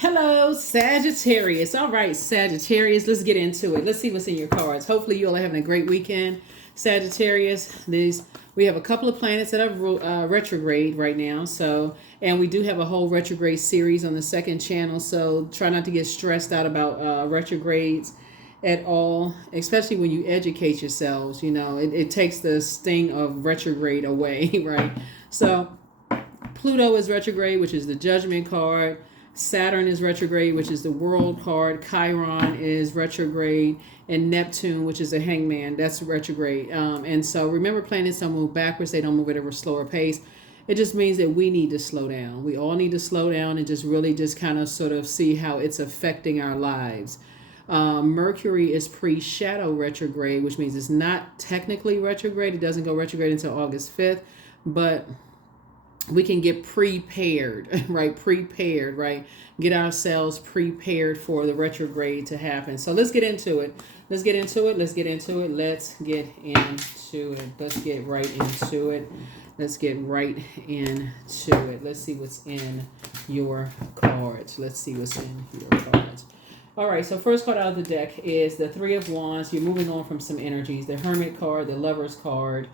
Hello, Sagittarius. All right, Sagittarius, let's get into it. Let's see what's in your cards. Hopefully, you all are having a great weekend. Sagittarius, we have a couple of planets that are retrograde right now. And we do have a whole retrograde series on the second channel. So try not to get stressed out about retrogrades at all, especially when you educate yourselves. You know, it takes the sting of retrograde away, right? So Pluto is retrograde, which is the Judgment card. Saturn is retrograde, which is the World card. Chiron is retrograde, and Neptune, which is the Hangman, that's retrograde. And so remember, planets don't move backwards; they don't move at a slower pace. It just means that we need to slow down. We all need to slow down and just really just kind of sort of see how it's affecting our lives. Mercury is pre-shadow retrograde, which means it's not technically retrograde. It doesn't go retrograde until August 5th, but we can get prepared, right? Prepared, right? Get ourselves prepared for the retrograde to happen. So let's get into it. Let's get into it. Let's get into it. Let's get into it. Let's get right into it. Let's get right into it. Let's see what's in your cards. Let's see what's in your cards. All right, so first card out of the deck is the Three of Wands. You're moving on from some energies. The Hermit card, the Lover's card.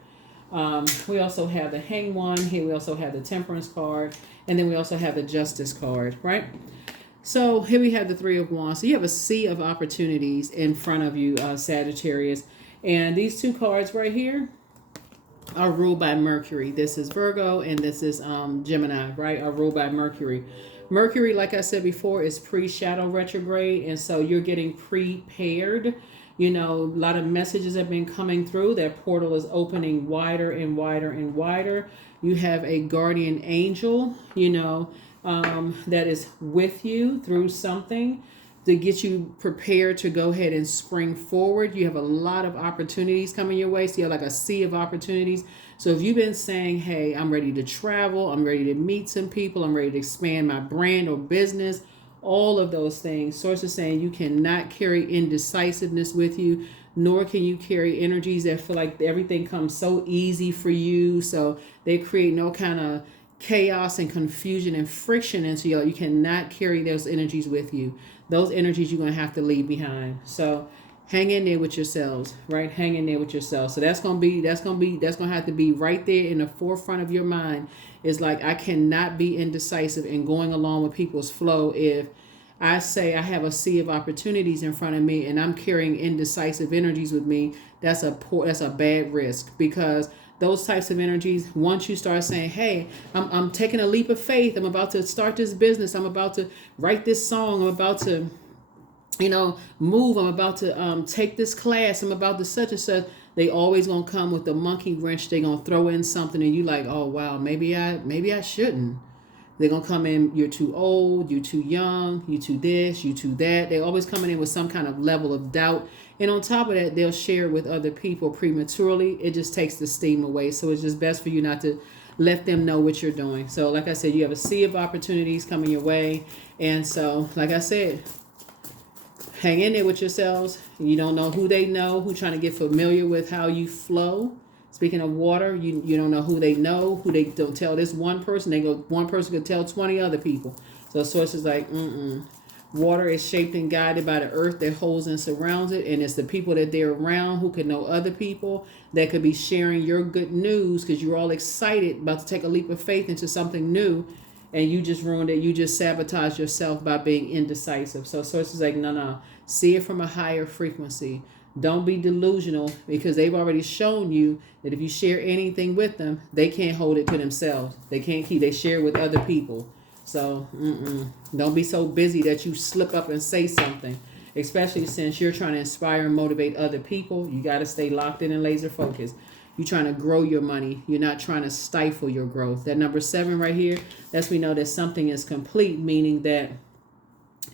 We also have the Hanged One here. We also have the Temperance card, and then we also have the Justice card, right? So here we have the Three of Wands. So you have a sea of opportunities in front of you, Sagittarius, and these two cards right here are ruled by Mercury. This is Virgo, and this is Gemini, right? Are ruled by Mercury. Mercury, like I said before, is pre-shadow retrograde, and so you're getting prepared. You know, a lot of messages have been coming through. That portal is opening wider and wider and wider. You have a guardian angel, that is with you through something to get you prepared to go ahead and spring forward. You have a lot of opportunities coming your way. So you have like a sea of opportunities. So if you've been saying, hey, I'm ready to travel, I'm ready to meet some people, I'm ready to expand my brand or business, all of those things, Source is saying you cannot carry indecisiveness with you, nor can you carry energies that feel like everything comes so easy for you. So they create no kind of chaos and confusion and friction into you. You cannot carry those energies with you. Those energies you're going to have to leave behind. So hang in there with yourselves, right? Hang in there with yourselves. So that's going to have to be right there in the forefront of your mind. Is like, I cannot be indecisive and going along with people's flow. If I say I have a sea of opportunities in front of me and I'm carrying indecisive energies with me, that's a bad risk, because those types of energies, once you start saying, hey, I'm taking a leap of faith, I'm about to start this business, I'm about to write this song, I'm about to move, I'm about to take this class, I'm about to such and such, they always gonna come with the monkey wrench. They gonna throw in something and you like, oh wow, maybe I shouldn't. They're gonna come in, you're too old, you're too young, you too this, you too that. They're always coming in with some kind of level of doubt. And on top of that, they'll share it with other people prematurely. It just takes the steam away. So it's just best for you not to let them know what you're doing. So like I said, you have a sea of opportunities coming your way. And so, like I said, hang in there with yourselves. You don't know who they know, who trying to get familiar with how you flow. Speaking of water, you don't know who they know, who they don't tell this one person. One person could tell 20 other people. So Source is like, Water is shaped and guided by the earth that holds and surrounds it. And it's the people that they're around who could know other people that could be sharing your good news, because you're all excited about to take a leap of faith into something new. And you just ruined it. You just sabotaged yourself by being indecisive. So Source is like, no. See it from a higher frequency. Don't be delusional, because they've already shown you that if you share anything with them, they can't hold it to themselves. They share it with other people. So don't be so busy that you slip up and say something, especially since you're trying to inspire and motivate other people. You got to stay locked in and laser focused. You're trying to grow your money. You're not trying to stifle your growth. That number 7 right here, lets me know that something is complete, meaning that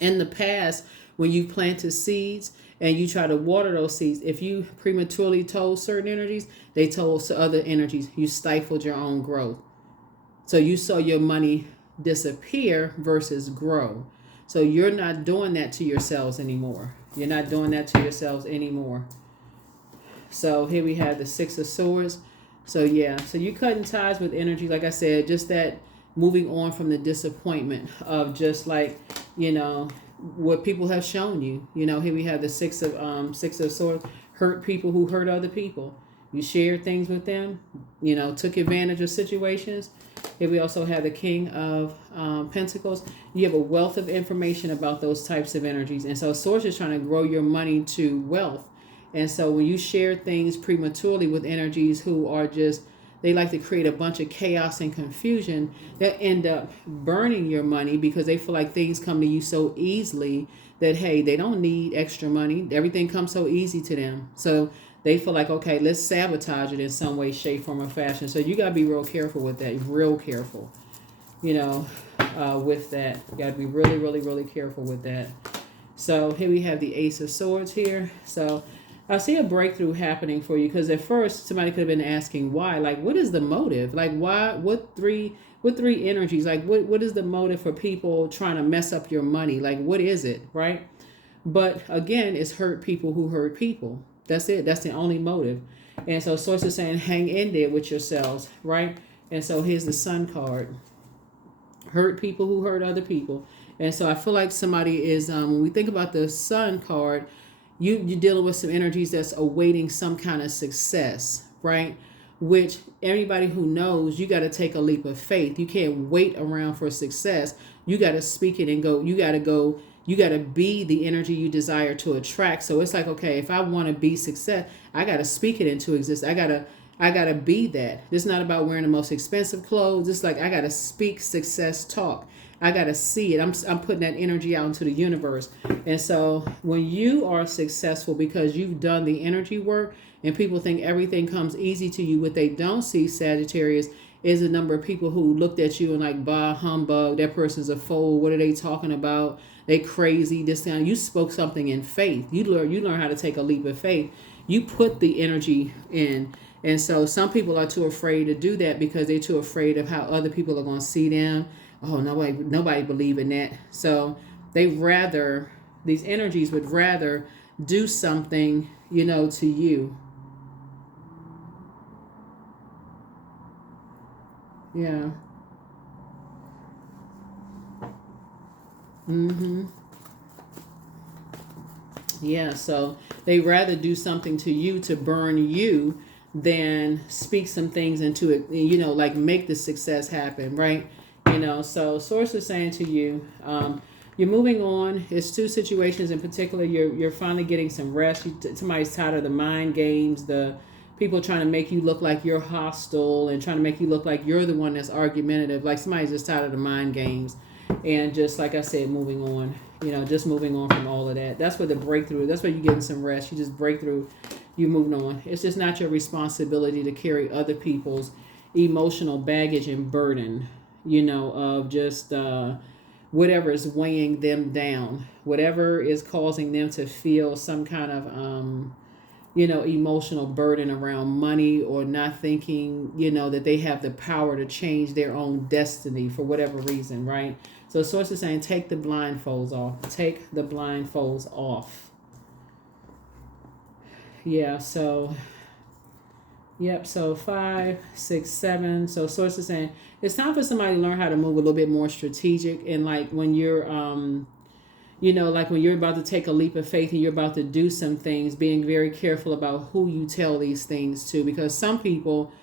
in the past, when you planted seeds and you try to water those seeds, if you prematurely told certain energies, they told other energies, you stifled your own growth. So you saw your money disappear versus grow. So you're not doing that to yourselves anymore. You're not doing that to yourselves anymore. So here we have the 6 of Swords. So yeah, so you're cutting ties with energy. Like I said, just that moving on from the disappointment of just like you know, what people have shown you. You know, here we have the six of swords, hurt people who hurt other people. You shared things with them, you know, took advantage of situations. Here we also have the King of Pentacles. You have a wealth of information about those types of energies. And so Source is trying to grow your money to wealth. And so when you share things prematurely with energies who are just, they like to create a bunch of chaos and confusion that end up burning your money because they feel like things come to you so easily that, hey, they don't need extra money. Everything comes so easy to them. So they feel like, okay, let's sabotage it in some way, shape, form, or fashion. So you got to be real careful with that. Real careful, you know, with that. You got to be really, really, really careful with that. So here we have the Ace of Swords here. So I see a breakthrough happening for you because at first somebody could have been asking why. Like, what is the motive? Like, why? What three energies? Like, what is the motive for people trying to mess up your money? Like, what is it, right? But again, it's hurt people who hurt people. That's it. That's the only motive. And so Source is saying, hang in there with yourselves, right? And so here's the Sun card. Hurt people who hurt other people. And so I feel like somebody is, when we think about the Sun card, you're dealing with some energies that's awaiting some kind of success, right? Which everybody who knows, you got to take a leap of faith. You can't wait around for success. You got to speak it and go. You got to be the energy you desire to attract. So it's like, okay, if I want to be success, I got to speak it into existence. I gotta be that. It's not about wearing the most expensive clothes. It's like I gotta speak success talk. I gotta see it. I'm putting that energy out into the universe. And so when you are successful because you've done the energy work and people think everything comes easy to you, what they don't see, Sagittarius, is a number of people who looked at you and like, bah, humbug, that person's a fool. What are they talking about? They crazy, this kind. You spoke something in faith. You learn how to take a leap of faith. You put the energy in. And so some people are too afraid to do that because they're too afraid of how other people are going to see them. Oh, nobody believe in that. So these energies would rather do something, you know, to you. Yeah. Mm-hmm. Yeah, so they rather do something to you to burn you than speak some things into it, you know, like make the success happen, right? You know, so Source is saying to you, you're moving on. It's two situations in particular. You're finally getting some rest. Somebody's tired of the mind games, the people trying to make you look like you're hostile and trying to make you look like you're the one that's argumentative. Like somebody's just tired of the mind games. And just like I said, moving on, you know, just moving on from all of that. That's where the breakthrough, that's where you're getting some rest. You just break through, you moving on. It's just not your responsibility to carry other people's emotional baggage and burden, you know, of just whatever is weighing them down, whatever is causing them to feel some kind of, you know, emotional burden around money or not thinking, you know, that they have the power to change their own destiny for whatever reason, right? So Source is saying, take the blindfolds off. Take the blindfolds off. Yeah, so, yep, so 5, 6, 7. So Source is saying, it's time for somebody to learn how to move a little bit more strategic. And like when you're, you know, like when you're about to take a leap of faith and you're about to do some things, being very careful about who you tell these things to, because some people,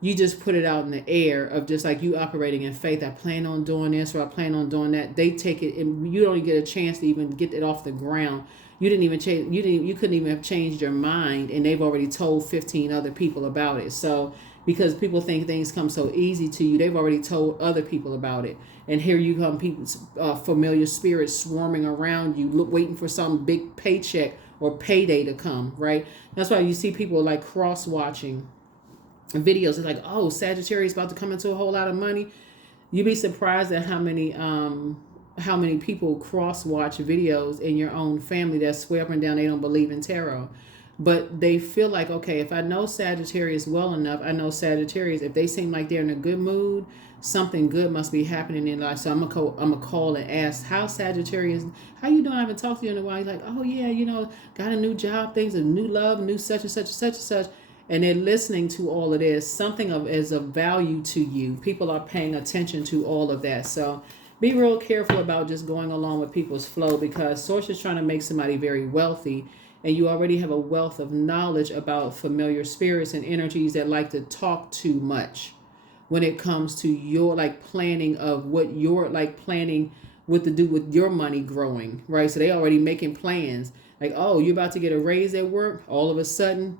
you just put it out in the air of just like you operating in faith. I plan on doing this or I plan on doing that. They take it and you don't even get a chance to even get it off the ground. You didn't even change. You couldn't even have changed your mind, and they've already told 15 other people about it. So because people think things come so easy to you, they've already told other people about it. And here you come, people, familiar spirits swarming around you, waiting for some big paycheck or payday to come. Right. That's why you see people like cross watching videos. It's like, oh, Sagittarius about to come into a whole lot of money. You'd be surprised at how many people cross watch videos in your own family that swear up and down they don't believe in tarot. But they feel like, okay, if I know Sagittarius well enough, I know Sagittarius, if they seem like they're in a good mood, something good must be happening in life. So I'm gonna call and ask, how Sagittarius, how you doing? I haven't talked to you in a while. He's like, oh yeah, you know, got a new job, things, a new love, new such and such and such and such. And they're listening to all of this, something is of value to you. People are paying attention to all of that. So be real careful about just going along with people's flow, because source is trying to make somebody very wealthy, and you already have a wealth of knowledge about familiar spirits and energies that like to talk too much when it comes to your like planning of what you're like planning what to do with your money growing, right? So they already making plans like, oh, you're about to get a raise at work. All of a sudden,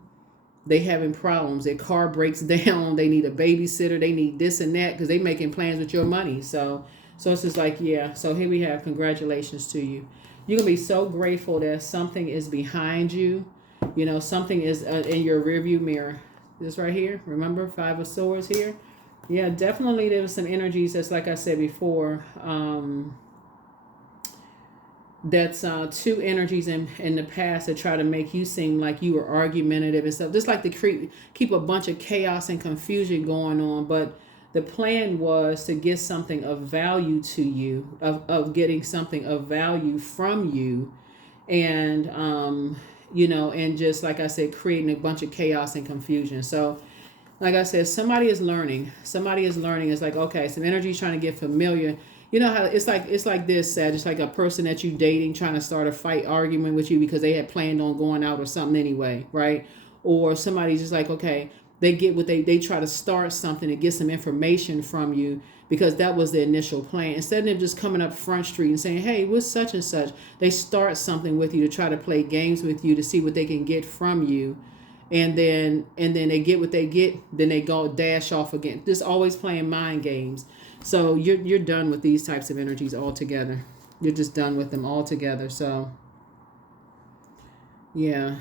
they having problems. Their car breaks down. They need a babysitter. They need this and that because they making plans with your money. So it's just like, yeah. So here we have congratulations to you. You're gonna be so grateful that something is behind you. You know, something is in your rearview mirror. This right here. Remember, 5 of Swords here. Yeah, definitely there was some energies that's like I said before. That's two energies in the past that try to make you seem like you were argumentative and stuff. Just like to keep a bunch of chaos and confusion going on. But the plan was to get something of value to you, of getting something of value from you. And, you know, and just like I said, creating a bunch of chaos and confusion. So like I said, somebody is learning. Somebody is learning. It's like, okay, some energy is trying to get familiar. You know how it's like this, Sag. It's like a person that you dating trying to start a fight argument with you because they had planned on going out or something anyway, right? Or somebody's just like, okay, they get what they try to start something to get some information from you because that was the initial plan. Instead of them just coming up Front Street and saying, hey, what's such and such? They start something with you to try to play games with you to see what they can get from you. And then they get what they get, then they go dash off again. Just always playing mind games. So you're done with these types of energies altogether. You're just done with them altogether. So yeah.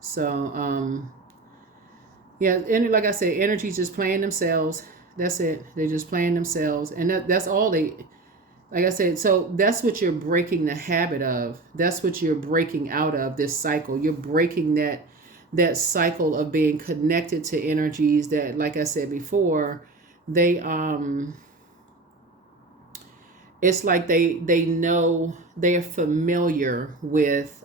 So yeah, and like I said, energies just playing themselves. That's it. They're just playing themselves. And that's all they, like I said, so that's what you're breaking the habit of. That's what you're breaking out of, this cycle. You're breaking that cycle of being connected to energies that, like I said before, they it's like they know, they're familiar with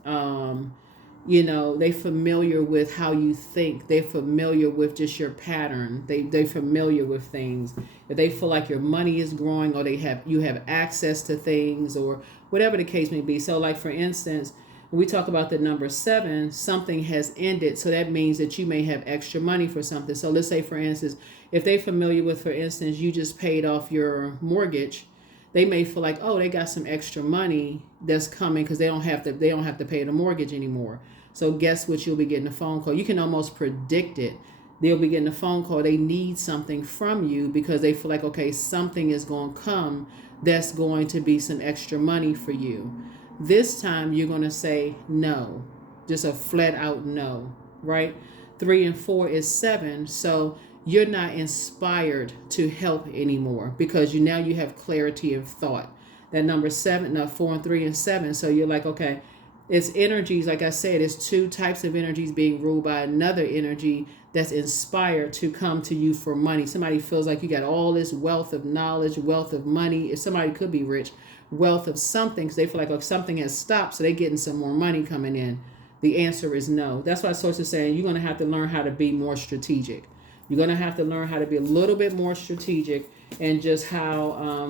you know, they're familiar with how you think. They're familiar with just your pattern. They're familiar with things. If they feel like your money is growing, or you have access to things, or whatever the case may be. So like for instance, when we talk about the number 7, something has ended. So that means that you may have extra money for something. So let's say, for instance, if they're familiar with, for instance, you just paid off your mortgage, they may feel like, oh, they got some extra money that's coming because they don't have to pay the mortgage anymore. So guess what? You'll be getting a phone call. You can almost predict it. They'll be getting a phone call. They need something from you because they feel like, okay, something is going to come that's going to be some extra money for you. This time you're going to say no, just a flat out no, right? 3 and 4 is 7. So you're not inspired to help anymore because you have clarity of thought. That number 7, now 4 and 3 and 7. So you're like, okay, it's energies. Like I said, it's two types of energies being ruled by another energy that's inspired to come to you for money. Somebody feels like you got all this wealth of knowledge, wealth of money. If somebody could be rich, wealth of something, because they feel like something has stopped, so they're getting some more money coming in. The answer is no. That's why Source is saying you're going to have to learn how to be more strategic. You're going to have to learn how to be a little bit more strategic and just how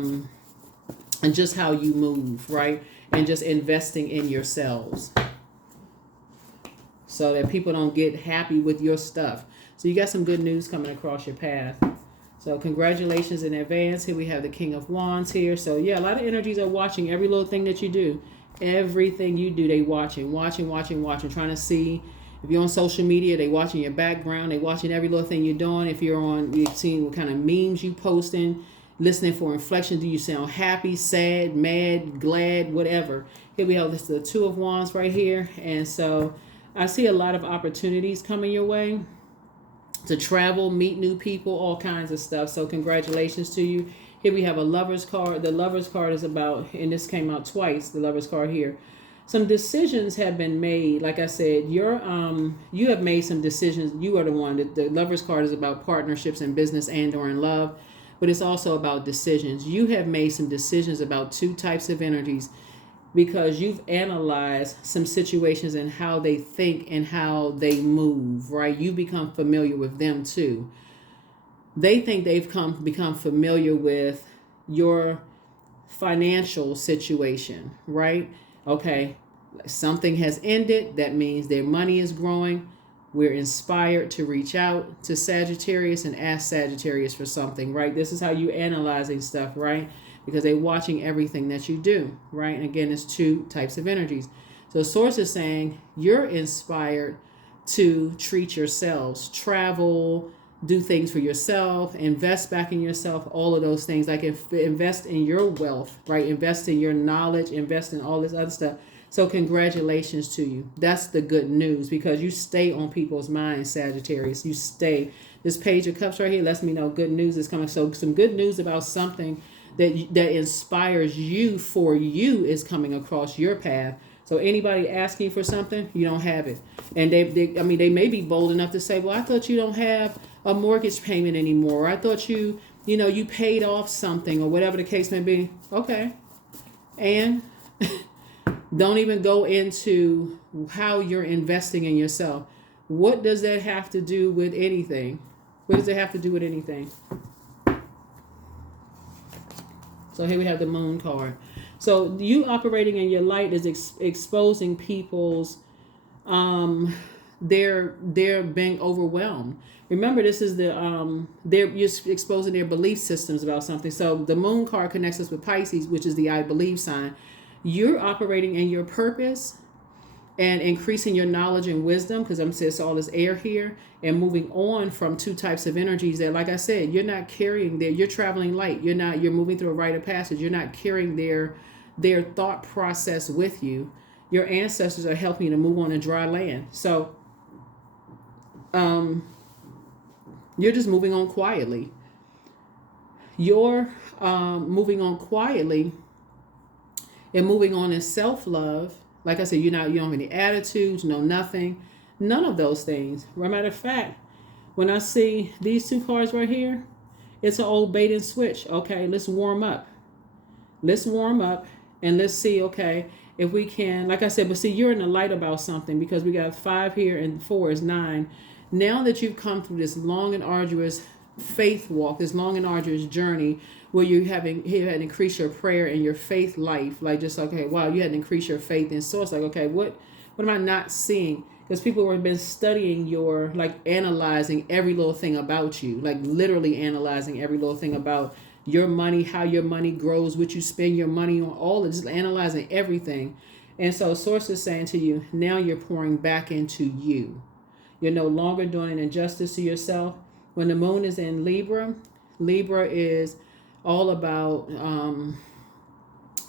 you move, right? And just investing in yourselves so that people don't get happy with your stuff. So you got some good news coming across your path. So congratulations in advance. Here we have the King of Wands here. So yeah, a lot of energies are watching every little thing that you do. Everything you do, they watching, trying to see. If you're on social media, they watching your background. They watching every little thing you're doing. If you're seeing what kind of memes you posting, listening for inflection. Do you sound happy, sad, mad, glad, whatever? Here we have the 2 of Wands right here. And so I see a lot of opportunities coming your way to travel, meet new people, all kinds of stuff. So congratulations to you. Here we have a Lover's card. The Lover's card is about, and this came out twice, the Lover's card here. Some decisions have been made. Like I said, you have made some decisions. You are the one. The Lover's card is about partnerships in business and or in love, but it's also about decisions. You have made some decisions about 2 types of energies because you've analyzed some situations and how they think and how they move, right? You become familiar with them too. They think they've become familiar with your financial situation, right? Okay, something has ended. That means their money is growing. We're inspired to reach out to Sagittarius and ask Sagittarius for something, right? This is how you analyzing stuff, right? Because they're watching everything that you do, right? And again, it's two types of energies. So Source is saying you're inspired to treat yourselves, travel, do things for yourself, invest back in yourself, all of those things. Like invest in your wealth, right? Invest in your knowledge, invest in all this other stuff. So congratulations to you. That's the good news, because you stay on people's minds, Sagittarius. You stay. This Page of Cups right here lets me know good news is coming. So some good news about something that inspires you for you is coming across your path. So anybody asking for something, you don't have it. And they may be bold enough to say, well, I thought you don't have a mortgage payment anymore. Or I thought you paid off something, or whatever the case may be. Okay. And don't even go into how you're investing in yourself. What does that have to do with anything? What does it have to do with anything? So here we have the Moon card. So you operating in your light is exposing people's, they're being overwhelmed. Remember, this is you're exposing their belief systems about something. So the Moon card connects us with Pisces, which is the I believe sign. You're operating in your purpose and increasing your knowledge and wisdom, because I'm saying all this air here, and moving on from two types of energies that, like I said, you're not carrying you're traveling light. You're moving through a rite of passage. You're not carrying their thought process with you. Your ancestors are helping you to move on to dry land. So you're just moving on quietly. You're moving on quietly and moving on in self-love. Like I said, you don't have any attitudes, no nothing, none of those things. As a matter of fact, when I see these two cards right here, it's an old bait and switch. Okay, let's warm up. Let's warm up and let's see, okay, if we can, like I said, but see, you're in the light about something, because we got 5 here and 4 is 9. Now that you've come through this long and arduous faith walk, this long and arduous journey, where you had to increase your prayer and your faith life, like just okay, wow, you had to increase your faith in Source. Like, okay, what am I not seeing? Because people have been studying analyzing every little thing about you, like literally analyzing every little thing about your money, how your money grows, what you spend your money on, all of just analyzing everything. And so Source is saying to you, now you're pouring back into you. You're no longer doing an injustice to yourself. When the Moon is in Libra, Libra is all about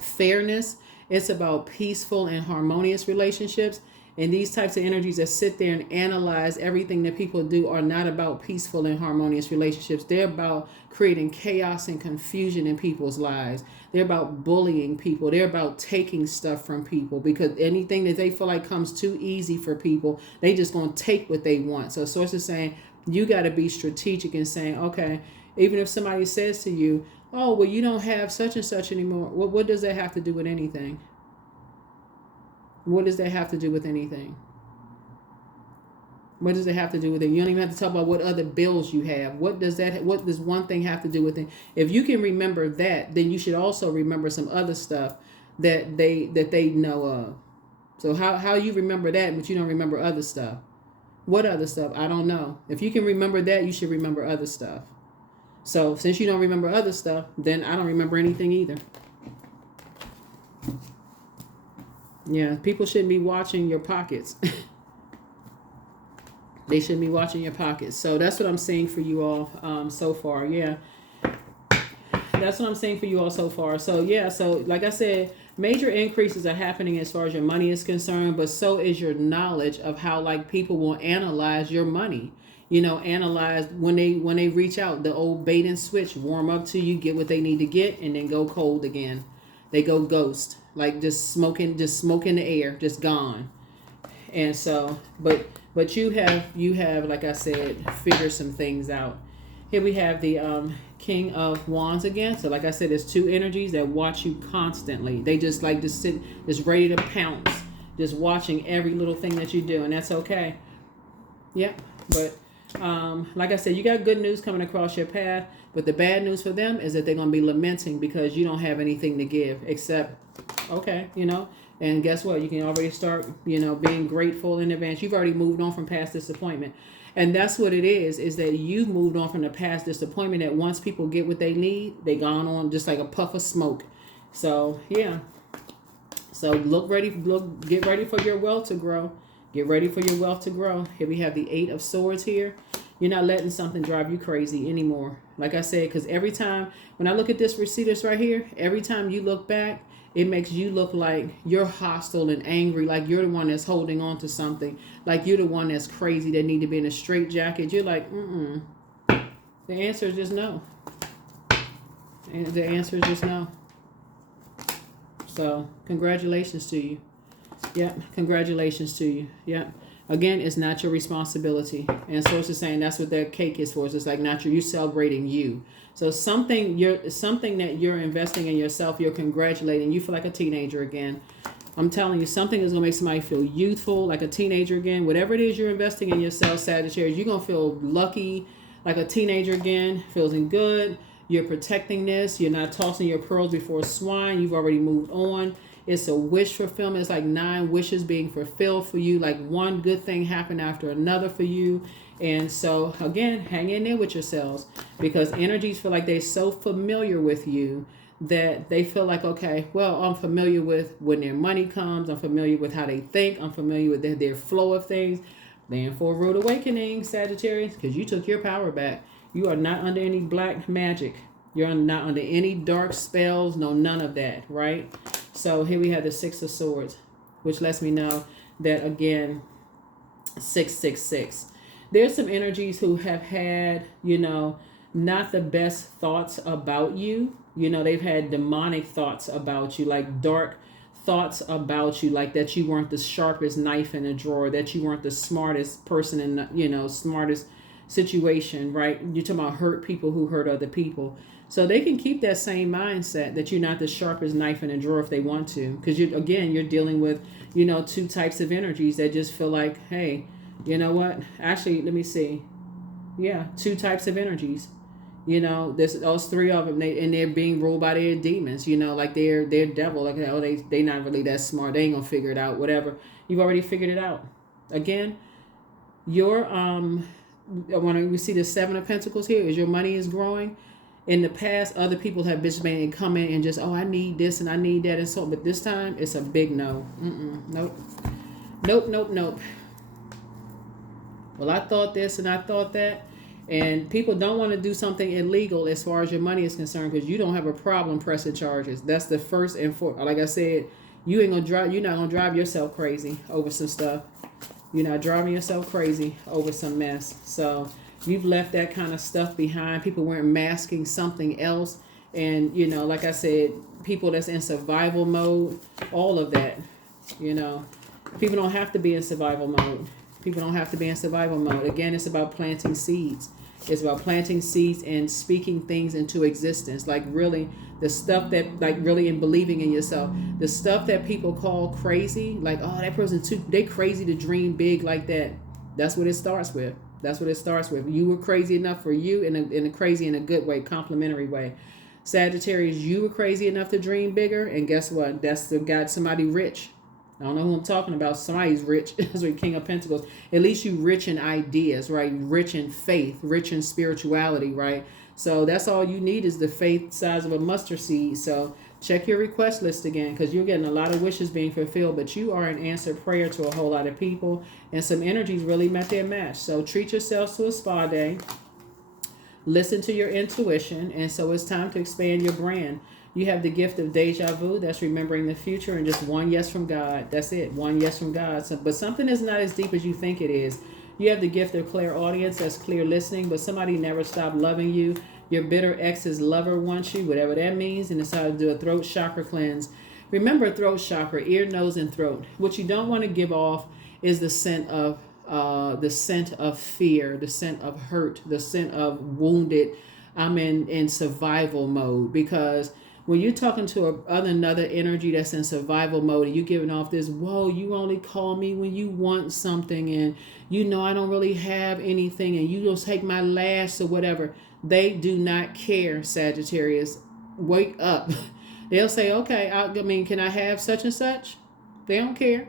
fairness. It's about peaceful and harmonious relationships. And these types of energies that sit there and analyze everything that people do are not about peaceful and harmonious relationships. They're about creating chaos and confusion in people's lives. They're about bullying people. They're about taking stuff from people, because anything that they feel like comes too easy for people, they just going to take what they want. So Source is saying you got to be strategic in saying, okay, even if somebody says to you, oh, well, you don't have such and such anymore. What does that have to do with anything? What does that have to do with anything? What does it have to do with it? You don't even have to talk about what other bills you have. What does one thing have to do with it? If you can remember that, then you should also remember some other stuff that they know of. So how you remember that, but you don't remember other stuff? What other stuff? I don't know. If you can remember that, you should remember other stuff. So since you don't remember other stuff, then I don't remember anything either. Yeah, people shouldn't be watching your pockets. They shouldn't be watching your pockets. So that's what I'm saying for you all so far. Yeah, that's what I'm saying for you all so far. So yeah, so like I said, major increases are happening as far as your money is concerned, but so is your knowledge of how like people will analyze your money. Analyze when they reach out, the old bait and switch, warm up to you, get what they need to get, and then go cold again. They go ghost, like just smoke in the air, just gone. And so, but you have, like I said, figured some things out. Here we have the King of Wands again. So like I said, there's two energies that watch you constantly. They just like to sit, just ready to pounce, just watching every little thing that you do, and that's okay. Yep, but Like I said, you got good news coming across your path, but the bad news for them is that they're going to be lamenting because you don't have anything to give except, okay, and guess what? You can already start, being grateful in advance. You've already moved on from past disappointment. And that's what it is that you've moved on from the past disappointment, that once people get what they need, they gone on just like a puff of smoke. So, yeah. So get ready for your wealth to grow. Get ready for your wealth to grow. Here we have the 8 of Swords here. You're not letting something drive you crazy anymore. Like I said, because every time, when I look at this receitus right here, every time you look back, it makes you look like you're hostile and angry, like you're the one that's holding on to something, like you're the one that's crazy, that need to be in a straitjacket. You're like, The answer is just no. And the answer is just no. So, congratulations to you. Yeah, congratulations to you. Yeah. Again, it's not your responsibility. And Source is saying that's what that cake is for. It's like not you celebrating you. So something that you're investing in yourself, you're congratulating. You feel like a teenager again. I'm telling you, something is going to make somebody feel youthful, like a teenager again. Whatever it is you're investing in yourself, Sagittarius, you're going to feel lucky, like a teenager again, feeling good. You're protecting this. You're not tossing your pearls before swine. You've already moved on. It's a wish fulfillment. It's like 9 wishes being fulfilled for you. Like one good thing happened after another for you. And so, again, hang in there with yourselves, because energies feel like they're so familiar with you that they feel like, okay, well, I'm familiar with when their money comes. I'm familiar with how they think. I'm familiar with their flow of things. They're in for a rude awakening, Sagittarius, because you took your power back. You are not under any black magic. You're not under any dark spells. No, none of that, right? So here we have the 6 of Swords, which lets me know that, again, 666. There's some energies who have had, not the best thoughts about you. They've had demonic thoughts about you, like dark thoughts about you, like that you weren't the sharpest knife in a drawer, that you weren't the smartest person in the, smartest situation, right? You're talking about hurt people who hurt other people. So they can keep that same mindset that you're not the sharpest knife in a drawer if they want to. Because, you're dealing with, 2 types of energies that just feel like, hey, you know what? Actually, let me see. Yeah, 2 types of energies. There's those 3 of them, and they're being ruled by their demons, like they're devil. Like, oh, they not really that smart. They ain't going to figure it out, whatever. You've already figured it out. Again, when we see the 7 of Pentacles here, is your money is growing. In the past, other people have just been come in and just, oh, I need this and I need that and so, but this time it's a big no. Nope. Well, I thought this and I thought that, and people don't want to do something illegal as far as your money is concerned, because you don't have a problem pressing charges. That's the first and foremost. Like I said, you're not gonna drive yourself crazy over some stuff. You're not driving yourself crazy over some mess. So you've left that kind of stuff behind. People weren't masking something else. And, like I said, people that's in survival mode, all of that, people don't have to be in survival mode. Again, it's about planting seeds. It's about planting seeds and speaking things into existence. Like really the stuff that, like really in believing in yourself, the stuff that people call crazy, like, oh, that person they crazy to dream big like that. That's what it starts with. You were crazy enough for you in a crazy in a good way, complimentary way. Sagittarius, you were crazy enough to dream bigger, and guess what? That's got somebody rich. I don't know who I'm talking about. Somebody's rich. That's what King of Pentacles. At least you rich in ideas, right? Rich in faith, rich in spirituality, right? So that's all you need is the faith size of a mustard seed. So check your request list again, because you're getting a lot of wishes being fulfilled, but you are an answered prayer to a whole lot of people, and some energies really met their match. So treat yourselves to a spa day. Listen to your intuition, and so it's time to expand your brand. You have the gift of deja vu. That's remembering the future, and just one yes from God. That's it. One yes from God. So, but something is not as deep as you think it is. You have the gift of clairaudience. That's clear listening, but somebody never stopped loving you. Your bitter ex's lover wants you, whatever that means, and it's how to do a throat chakra cleanse. Remember throat chakra, ear, nose, and throat. What you don't want to give off is the scent of fear, the scent of hurt, the scent of wounded. I'm in survival mode, because when you're talking to another energy that's in survival mode, and you giving off this, whoa, you only call me when you want something, and I don't really have anything, and you just take my last or whatever. They do not care, Sagittarius. Wake up. They'll say, okay, can I have such and such? They don't care.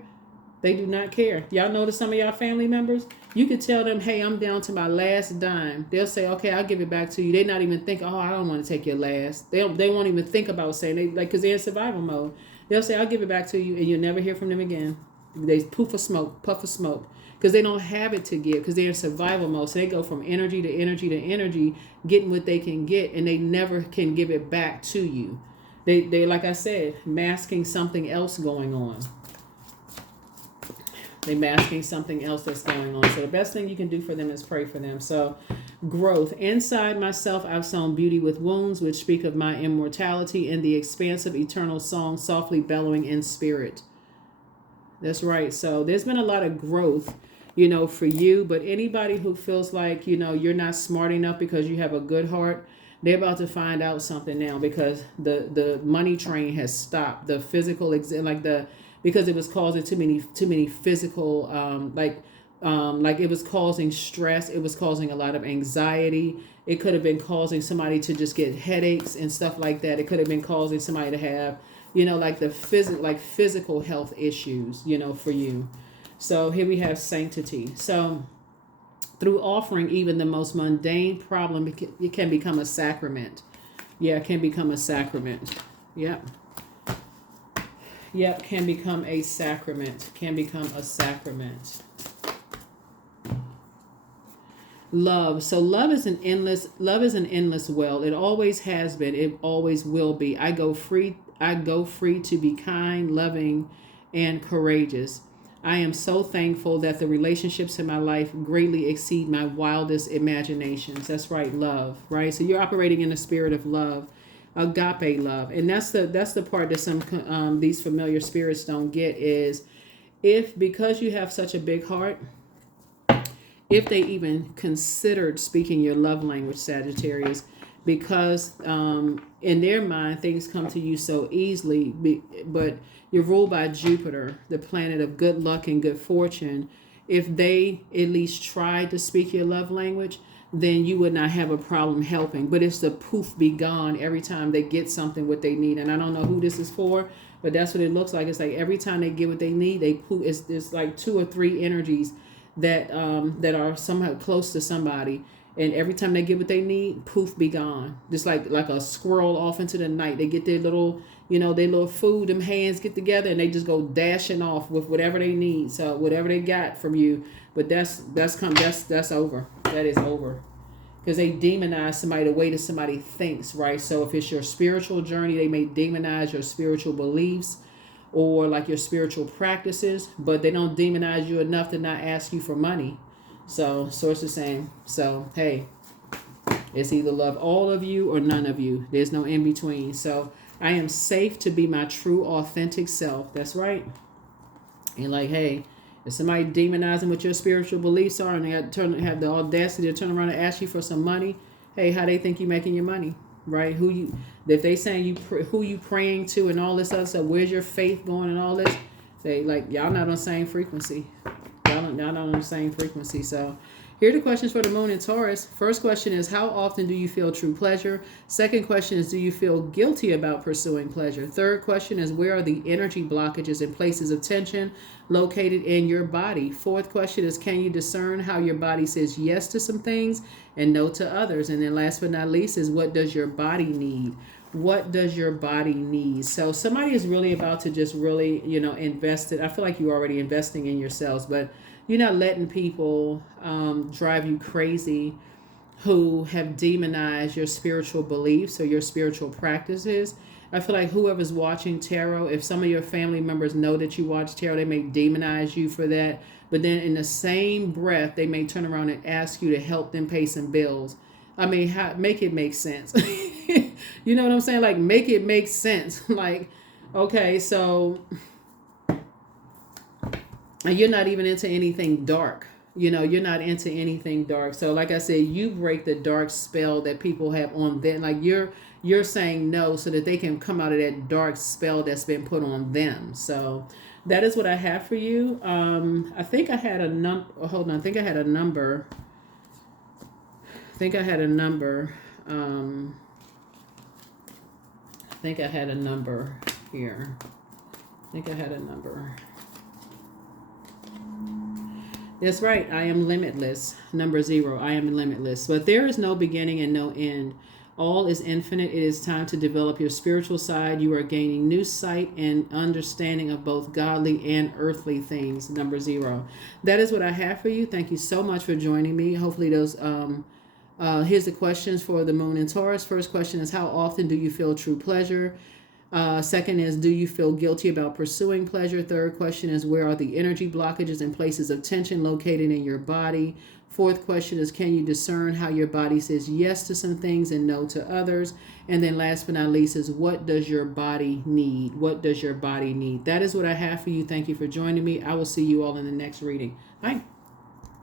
They do not care. Y'all notice some of y'all family members? You could tell them, hey, I'm down to my last dime. They'll say, okay, I'll give it back to you. They not even think, oh, I don't want to take your last. They won't even think about saying, because they're in survival mode. They'll say, I'll give it back to you, and you'll never hear from them again. They puff of smoke, because they don't have it to give, because they're in survival mode. So they go from energy to energy to energy, getting what they can get, and they never can give it back to you. They like I said, masking something else going on. They're masking something else that's going on. So the best thing you can do for them is pray for them. So growth. Inside myself, I've sown beauty with wounds, which speak of my immortality and the expansive eternal song softly bellowing in spirit. That's right. So there's been a lot of growth, for you. But anybody who feels like, you're not smart enough because you have a good heart, they're about to find out something now, because the money train has stopped. The physical, because it was causing too many physical, like it was causing stress. It was causing a lot of anxiety. It could have been causing somebody to just get headaches and stuff like that. It could have been causing somebody to have, physical health issues, for you. So here we have sanctity. So through offering even the most mundane problem, it can become a sacrament. Yeah, it can become a sacrament. Yep. Yep, can become a sacrament. Can become a sacrament. Love. So love is an endless well. It always has been. It always will be. I go free to be kind, loving, and courageous. I am so thankful that the relationships in my life greatly exceed my wildest imaginations. That's right, love, right? So you're operating in the spirit of love. Agape love, and that's the part that some these familiar spirits don't get, is because you have such a big heart, if they even considered speaking your love language, Sagittarius, because in their mind things come to you so easily, but you're ruled by Jupiter, the planet of good luck and good fortune. If they at least tried to speak your love language, then you would not have a problem helping. But it's the poof be gone every time they get something what they need. And I don't know who this is for, but that's what it looks like. It's like every time they get what they need, they poof. It's like 2 or 3 energies that are somehow close to somebody. And every time they get what they need, poof be gone. Just like a squirrel off into the night. They get their little, their little food, them hands get together, and they just go dashing off with whatever they need. So whatever they got from you. But that's over. That is over. Because they demonize somebody the way that somebody thinks, right? So if it's your spiritual journey, they may demonize your spiritual beliefs or like your spiritual practices, but they don't demonize you enough to not ask you for money. So source is saying, so hey, it's either love all of you or none of you. There's no in between. So I am safe to be my true authentic self. That's right. And like, hey, if somebody demonizing what your spiritual beliefs are, and they have the audacity to turn around and ask you for some money, hey, how they think you making your money, right? If they saying who you praying to and all this other stuff, where's your faith going and all this? Say like y'all not on the same frequency. Y'all not on the same frequency. So here are the questions for the moon in Taurus. First question is, how often do you feel true pleasure? Second question is, do you feel guilty about pursuing pleasure? Third question is, where are the energy blockages and places of tension located in your body? Fourth question is, can you discern how your body says yes to some things and no to others? And then last but not least is, what does your body need? What does your body need? So somebody is really about to just really, invest it. I feel like you're already investing in yourselves, but you're not letting people drive you crazy who have demonized your spiritual beliefs or your spiritual practices. I feel like whoever's watching tarot, if some of your family members know that you watch tarot, they may demonize you for that. But then in the same breath, they may turn around and ask you to help them pay some bills. I mean, make it make sense. You know what I'm saying? Like, make it make sense. Like, okay, so you're not even into anything dark. You're not into anything dark. So like I said, you break the dark spell that people have on them. Like you're you're saying no so that they can come out of that dark spell that's been put on them. So that is what I have for you. I think I had a hold on, I think I had a number. I think I had a number. I think I had a number here. I think I had a number. That's right. I am limitless. Number 0. I am limitless. But there is no beginning and no end. All is infinite. It is time to develop your spiritual side. You are gaining new sight and understanding of both godly and earthly things. Number 0. That is what I have for you. Thank you so much for joining me. Hopefully those here's the questions for the moon in Taurus. First question is, how often do you feel true pleasure? Second is, do you feel guilty about pursuing pleasure? Third question is, where are the energy blockages and places of tension located in your body? Fourth question is, can you discern how your body says yes to some things and no to others? And then last but not least is, what does your body need? What does your body need? That is what I have for you. Thank you for joining me. I will see you all in the next reading. Bye.